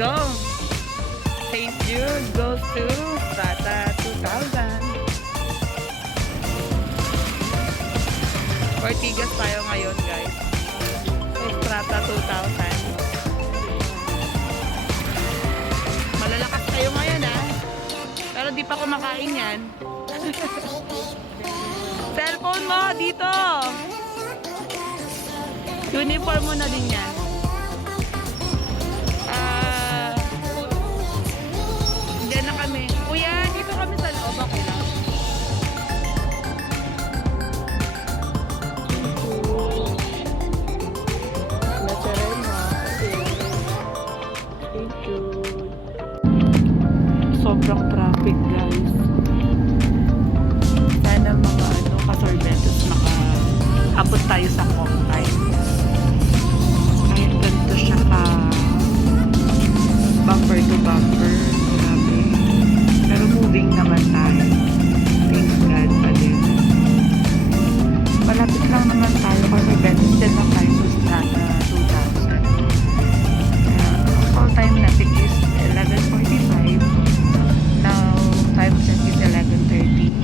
go! St. Jude goes to Strata 2000. Ortigas tayo ngayon, guys. So, Strata 2000. Malalakas tayo ngayon, ha? Pero di pa kumakain yan. Cellphone mo, dito! Uniform mo na din yan. Diyan na kami. Kuya, dito kami sa loob. Okay lang. Thank you. Sobrang traffic, guys. Sana mga kasorbentos maka-abot tayo sa home time. Kahit ganito siya ka bumper to bumper. Grabe. Pero moving naman tayo. Thank God pa din. Malapit lang naman tayo kasi din lang tayo sa Strata 2000. All time natin is 11:45. Now, time check is 11:30.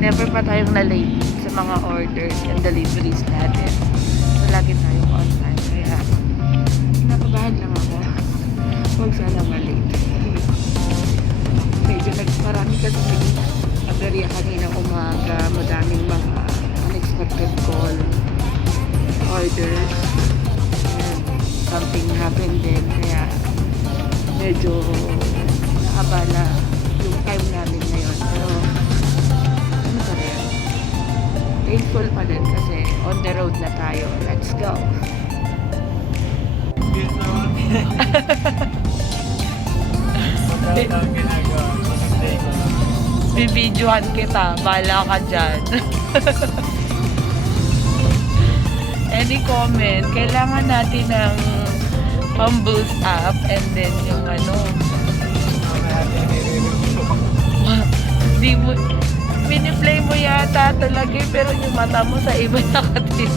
Never pa tayong na-late sa mga orders and deliveries natin. So, lagi tayong on time. Kaya, nakabahan lang ako. Huwag sana ma-late. Medyo nagparami kasi aberya kanina umaga. Madaming mga unexpected call orders. And something happened din. Kaya, medyo nakabala yung time namin ngayon. Pero, thankful pa din kasi on the road na tayo. Let's go! Bibidyohan kita. Bala ka dyan. Any comment? Kailangan natin ng pang-boost up and then yung di mo piniplay mo yata talaga pero yung mata mo sa iba nakatin.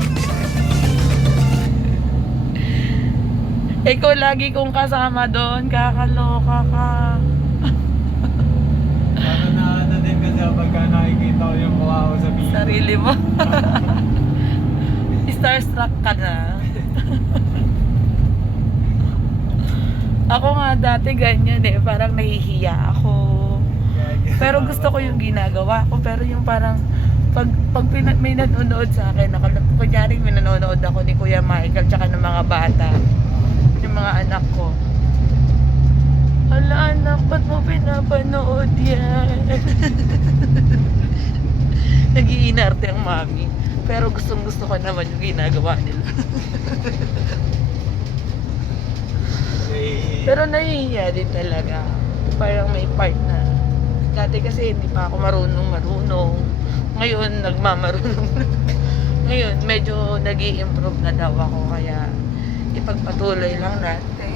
Ikaw lagi kong kasama doon, kakaloka ka. Ano din kasi pagka nakikita ko yung mukha ko sa video. Sarili mo. Starstruck ka na. Ako nga dati ganyan parang nahihiya ako. Pero gusto ko yung ginagawa ko. Pero yung parang pag may nanonood sa akin, kunyari may nanonood ako ni Kuya Michael tsaka ng mga bata, yung mga anak ko. Hala anak, ba't mo pinapanood yan? Nag-iinarte ang mami. Pero gustong gusto ko naman yung ginagawa nila. Pero nahihiya din talaga. Parang may part na dati kasi hindi pa ako marunong. Ngayon, nagmamarunong. Ngayon, medyo nag-i-improve na daw ako. Kaya, ipagpatuloy lang natin.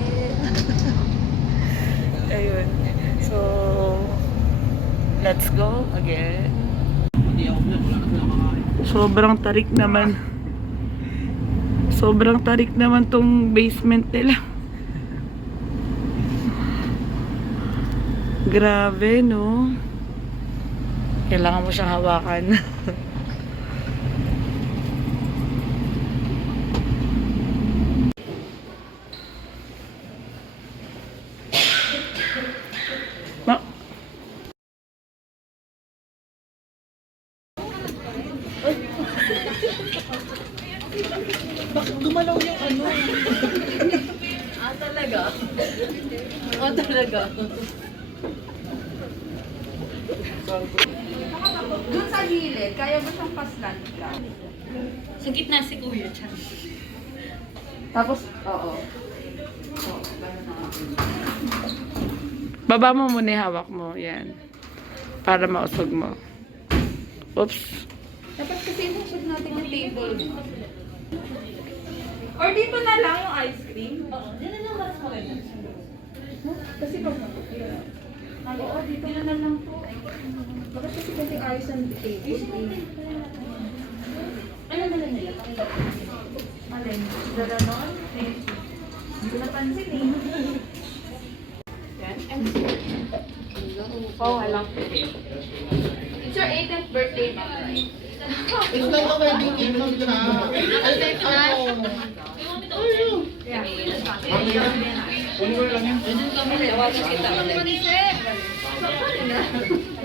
Ayun. So, let's go again. Sobrang tarik naman. Sobrang tarik naman tong basement nila. Grabe, no? Kailangan mo siyang hawakan. Bakit dumalaw yung ano? Talaga? Talaga? Doon sa gilid, kaya mo siyang paslan ka. Sa gitna si Kuya Chan. Tapos, oo. Baba mo muna yung hawak mo. Yan. Para mausog mo. Oops. Dapat kasi isusog natin yung table. Or dito na lang yung ice cream. Oo, yan na lang mas maganda. Kasi pag oo, dito na lang po. Bakit kasi ayos ang table? Ano na lang nila? Alin? Dalanon? Hindi ko napansin eh. Oh, I love it. It's your 18th birthday, ma'am, right? It's not a wedding cake, no, na.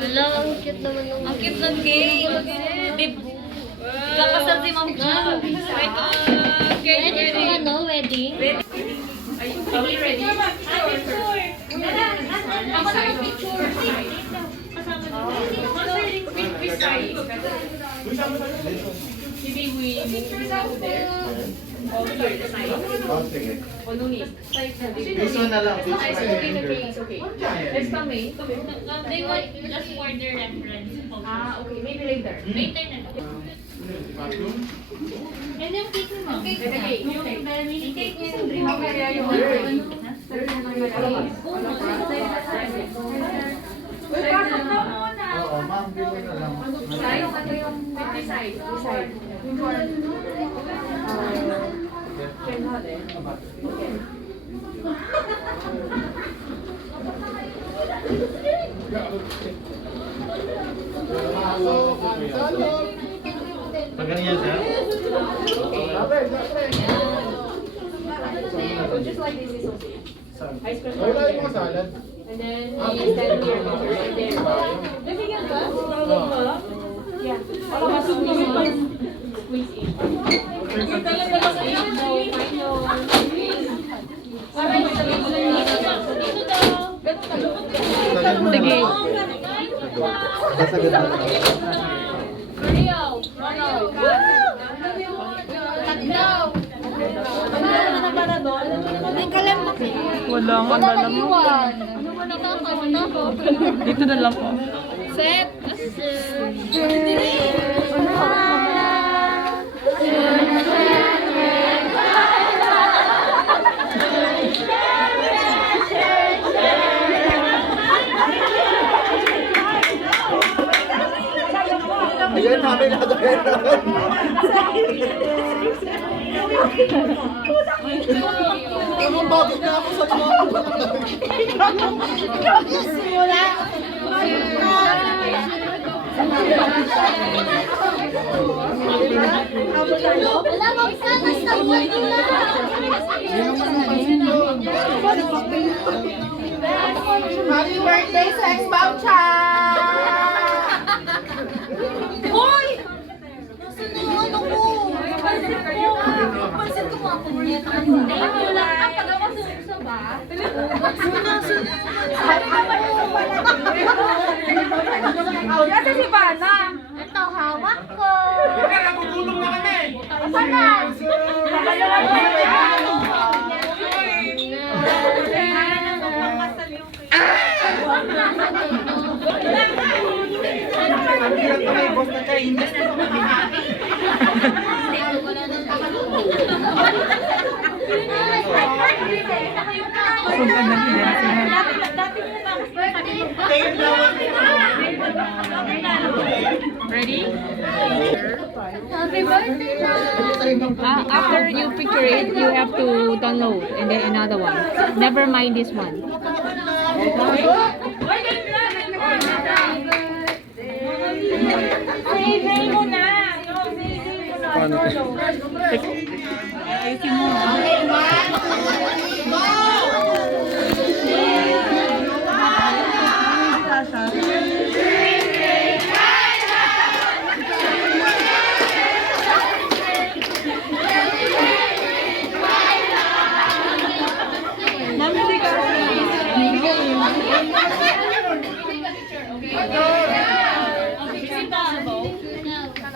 Wala, ang cute naman ng... Ang cute ng cake. Babe, kakasal si Ma'am Jo. Ready for ano, wedding? Are we ready? Ako na ang picture. Maybe we move over there. Oh, sorry, the side. Oh, sige. O, no need. This one na lang. This one It's okay, it's okay, it's okay. Let's come in. They want just for their reference. Ah, okay. Maybe later. Later na lang. And yung cake mo. Okay, okay. Yung cake mo. Mamaya yung Oo, ma'am, dito na lang. Side? Ano yung side? Side. Pag ganyan siya? So just like this is okay. Ice cream. Wala yung mga salad. And then we stand here picture right there. Nabigyan ba? Yeah. Para mas squeeze in. Sige. Kasagad na. May kalamang. Wala nga dalam mo. Dito na lang po. Set. Ayan, namin na Ang bakit na ako sa Wala mo isa, basta buwan mo na. Happy birthday, Sex Voucher! Hoy! Nasaan na yung ano ko? Pansin ko mga pumulita. Ay, wala ka. Pag ako sa ba? Nasa si Bana? Ito, hawak ko. Nagugutom na kami! Panas! Ang hirap na may boss na kainis. Ready? Happy birthday na! After you picture it, you have to download and then another one. Never mind this one.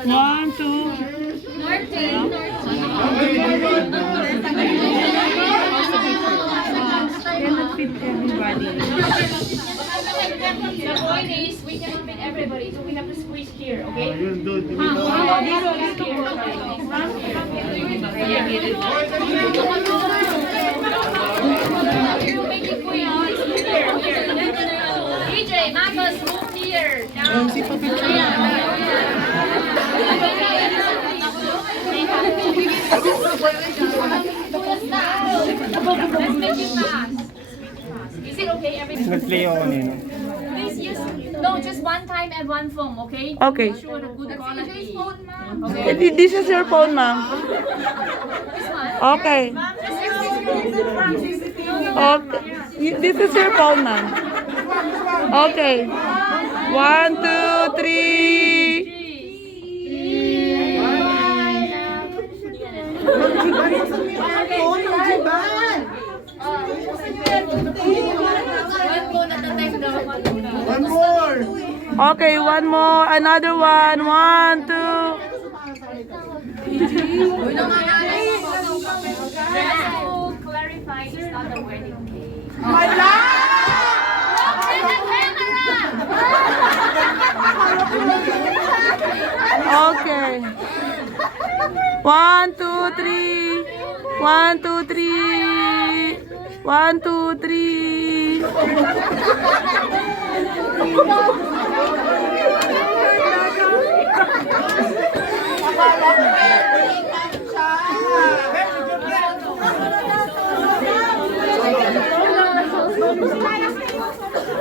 One, two. Cannot fit everybody. The point is, we cannot fit everybody, so we have to squeeze here, okay? DJ, Marcos, move here. Down. Make it fast. Is it okay? Everything. Nag-play ako kanina. Please use, no, just one time and one phone, okay? Okay. Make sure the good quality. Eh, This is your phone, ma'am. This one. Okay. Okay. This is your phone, ma'am. Okay. 1, 2, 3. One more! Okay, one more. Another one. 1, 2. Just to clarify, it's not a wedding cake. Okay. 1, 2, 3. 1, 2, 3. 1, 2, 3.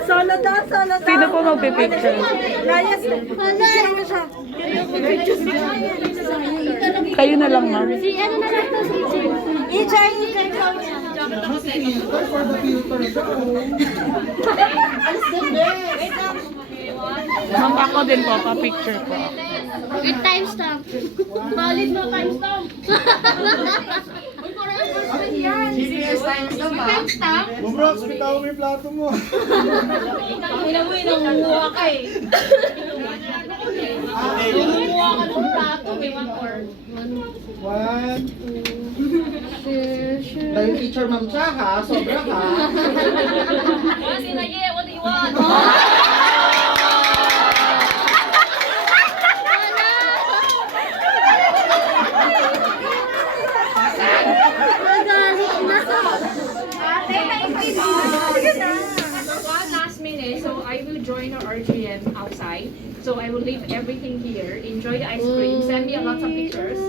Sana daw, sana daw. Sino po magpipicture? Raya, picture mo siya. Kayo na lang, ma'am. Si ano na lang to, si Ijay, For the filter siya. Alis din, Ma'am, ako din po. Pa-picture po. with timestamp. Valid no timestamp. GPS times na ba? Timestamp? Bumrox, bitaw mo yung plato mo. Inamoy nang umuha ka eh. Umuha ka ng plato, may one more. 1, 2. Dahil teacher ma'am siya ha, sobra ha. What do you want? One last minute, so I will join our RGM outside. So I will leave everything here. Enjoy the ice cream. Send me a lot of pictures.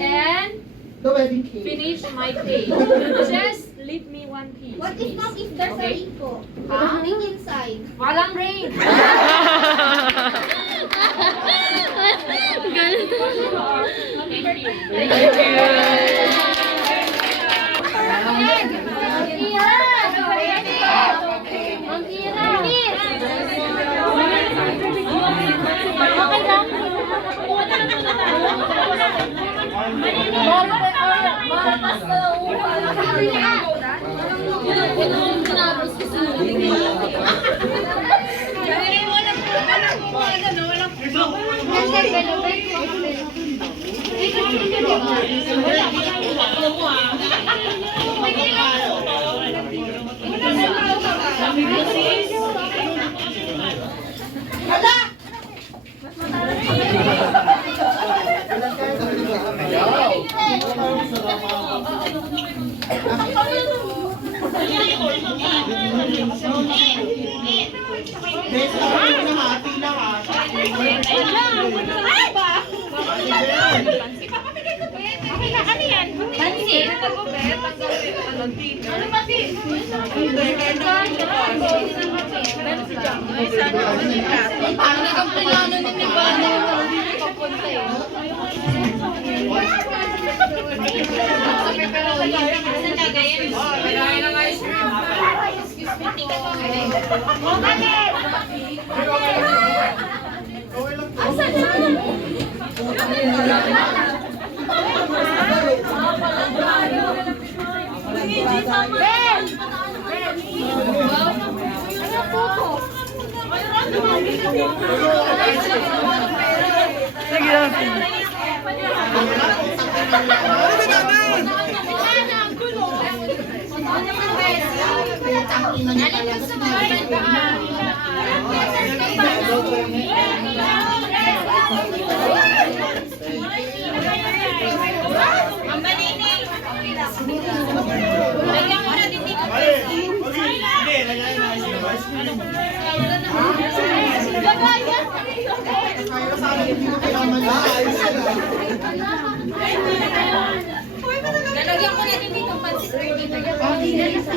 And The wedding cake. finish my cake. Just leave me one piece. What if please. not if there's a Okay. ring po? Ah? Ring inside. Walang rain. Thank you. Lalagyan ko na din dito pansit.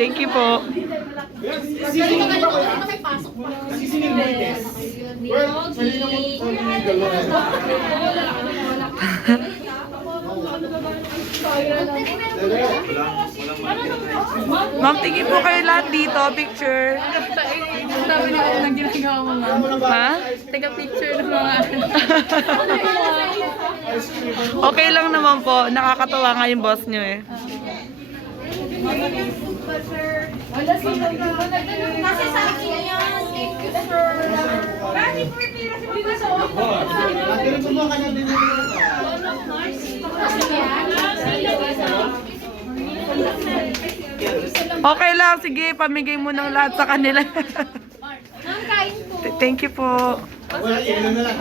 Thank you po. Ma'am, tingin po kayo lahat dito, picture. Sabi na ako nang ginagawa mo nga. Ha? Taga-picture ng mga Okay lang naman po. Nakakatawa nga yung boss nyo eh. Kasi sa akin yan. Thank you, sir. Pero kumuha ka na din. Okay lang, sige, pamigay mo ng lahat sa kanila. Ma'am, kain po. Thank you po. Wala, tingnan na lang.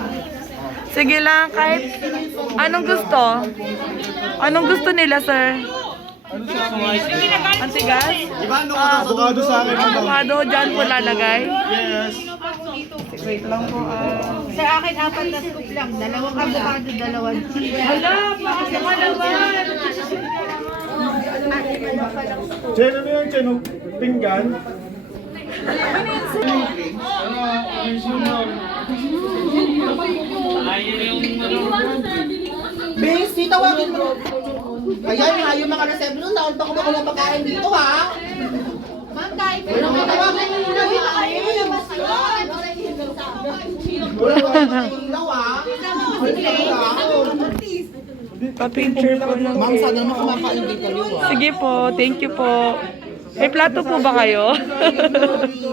Sige lang, kahit anong gusto? Anong gusto nila, sir? Antigas? Avocado sa akin. Avocado, dyan po lalagay. Yes. Wait lang po. Sa akin, 4 na scoop lang. 2 avocado, 2 cheese. Hala, bakit naman naman? Chen, ano yan, Chen? Pinggan? Bes, titawagin mo. Ayan nga, yung mga reception, naon pa ko ng pagkain dito, ha? Ma'am, kain po. Walang titawagin mo na yung kain. Wala ba yung ilaw, ha? Pa-picture po lang. Ma'am, sana naman kumakain dito kayo, ha? Sige po, thank you po. May plato po ba kayo?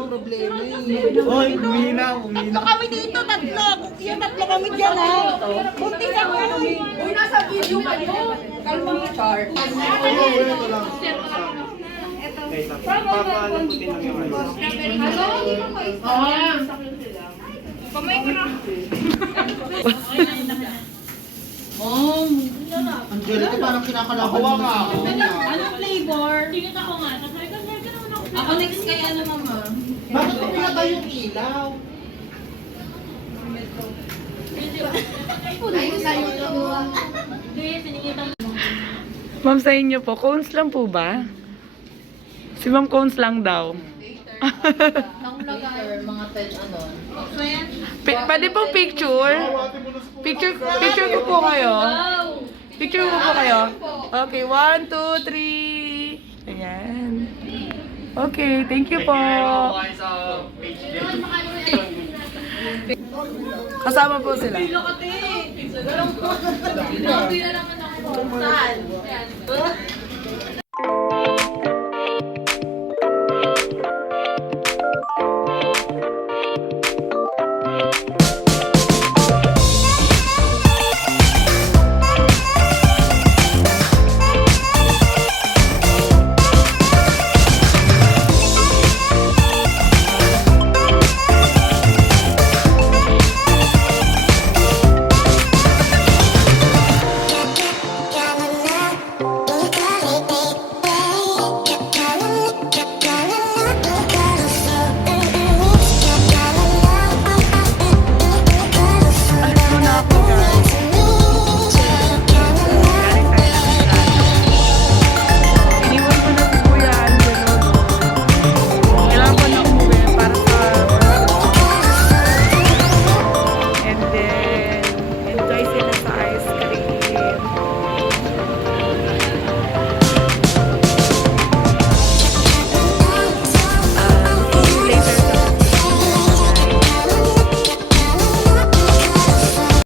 Problema eh. Oy, umilaw. Kami dito, 3. Yung 3 kami dyan, ha? Buntis ako. Uy, nasa video kayo. Kalmang char. Papalamputin lang yung ano. Angelica, parang kinakalaban mo na ako. Anong flavor? Ako next kay ano, mama? Bakit ko pinatay yung ilaw? Ma'am, sa inyo po, cones lang po ba? Si ma'am, cones lang daw. Mga pet ano. Pwede po picture? Picture ko po kayo. Picture ko po kayo. Okay, 1, 2, 3. Ayan. Okay, thank you po. Kasama po sila. Grabe na naman ako. Saan?